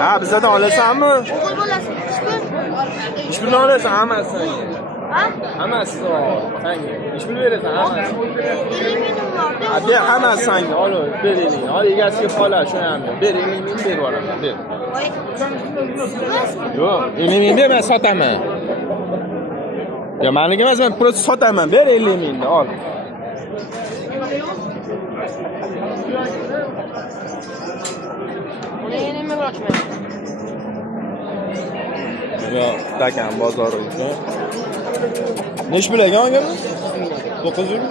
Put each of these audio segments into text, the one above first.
Ha, bizdan olasanmi? O'g'il bolasi. Ish pulini olasan hammasi. Ha? Hammasi senga. Ish pul berasan hammasi. 50 ming bor. Abi hammasi senga. Ol, bering. Ol, egasiga qolar, shuni ham. Ber, 50 ming berib yuboraman. Ber. Yo'q, 50 ming berman, sotaman. Ya meniki emas, men просто sotaman. Ber 50 mingni, ol. Nima bo'ladi? Yo'q, takan bozoriga. Nech bilagan olganmi? 900 mi?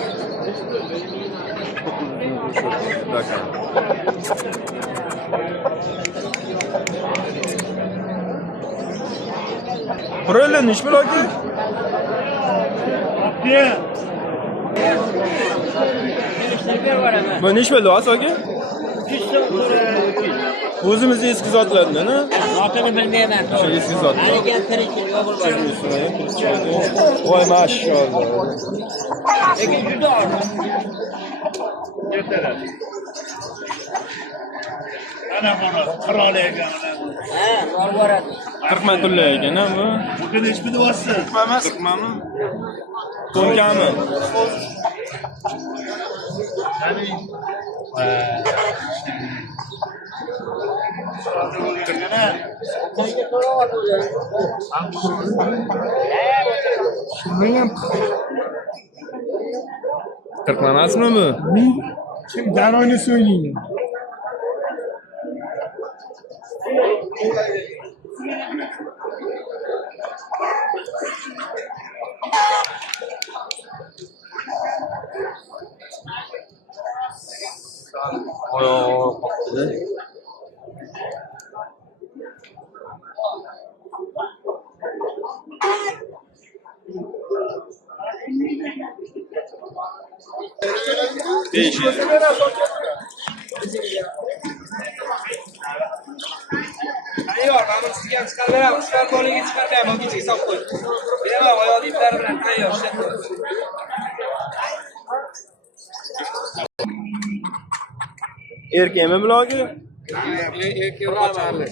Takan. Qurollar nech bilagan? Bu nech bo'ldi aka? O'zimizning eski zotlardan, ha? Otini bilmayman. Shu eski zotlar. Haliga tirikchilik bo'ladi. Voy mashallah. Lekin juda ortiq. Ana bana qirol ekan. Ha, boradi. 40 ming pul ekan, ha bu. Bugün hiç mi duası? 40 mingmi? To'nkami? Qirq ming emasmi bu? Kim garoyni söyleyeyim. Tayyor, mana sizga ham chiqarib beraman. Shular bolaga chiqarib beraman, kecha hisob qo'y. Beraman, oyoq iplari bilan tayyor ishlatib. Erkakmi bulogi? Erkak urg'ochali.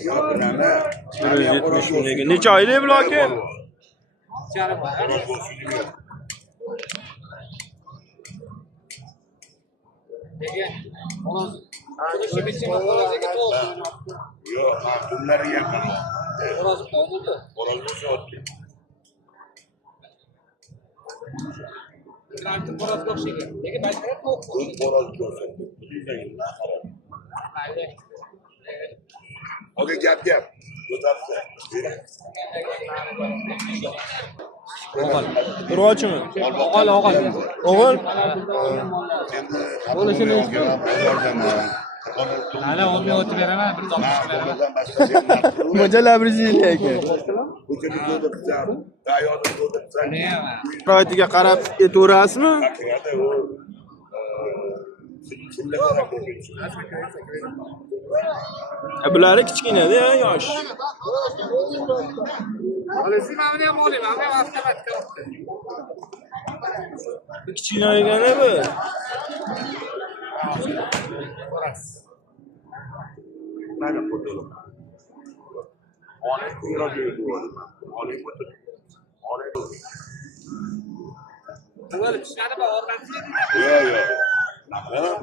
170 ming. Necha oylik bulogi? Yok, bunları yakın. Orası soğuttu. Oke, jap. Urg'ochimi? O'g'il. O'g'il? Bo'lishini istiyorum. Hala olmay o'tib beraman, bir zoqib beraman. Mo'jallab rizqli ekan. Sharoitiga qarab ketaverasizmi? Bular kichkinada, yosh. Olasiz, men ham olaman, men avtomatik olibdi. Bu kichkina ekan-a bu. Mana fotoğraf. Ona kuyruğa geliyor. Ona fotoğraf. Ona. Böyle pişmedi mi? Oradan Yok.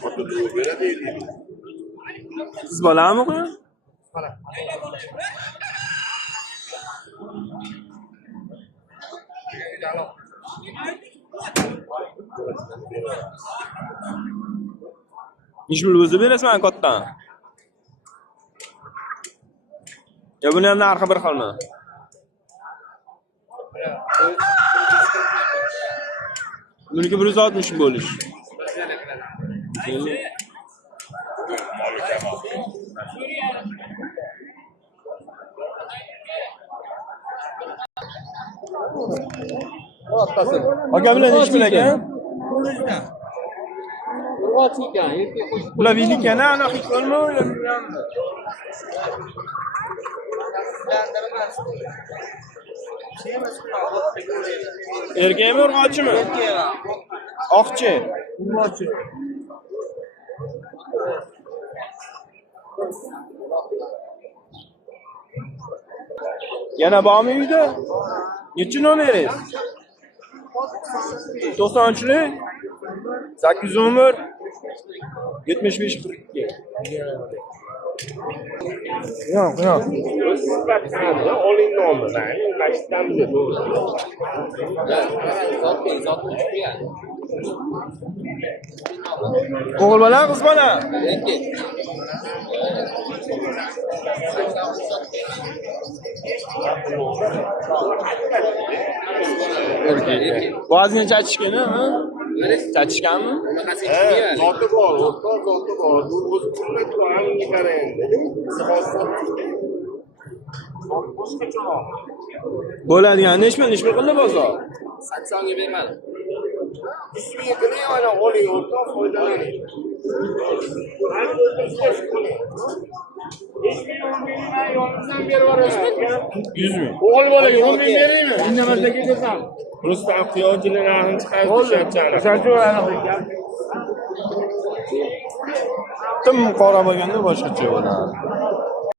Fotoğrafı böyle değil. Siz bolami bu? Ish pul o'zi berasizmi kattadan? Ya buni ham narxi bir xilmi? Buniki 160 bo'lish. Aka bilan ish bilagan? Bular vilikana, ana hikmatmi o'ylab yurganmi? Erkakmi, urg'ochimi? Oqchi. Yana bormi uyda? Nechi nomeringiz? 90'lik 811 75 42. Yo'q. Oling nomi, ma'ni masjiddan biladi. O'g'il bola, qiz bola? Erkek. Vazn chachishgani, ha? Chachishganmi? Zoti bor, o'rtoq zoti bor. O'zi pulni hamga qarang. Bo'ladigan nechi pul qildi bozor? 80 ga bermadim. Ismiga qiling, mana oling, o'rtoq foydalaning. Yolg'izdan berib yuboraman. 100 ming. O'g'il bolaga 10 ming beraymi? Indamaslarga kelsam. Rustam Qiyochining rahini chiqarib o'shanchani. Tim qora bo'lganda boshqacha bo'lardi.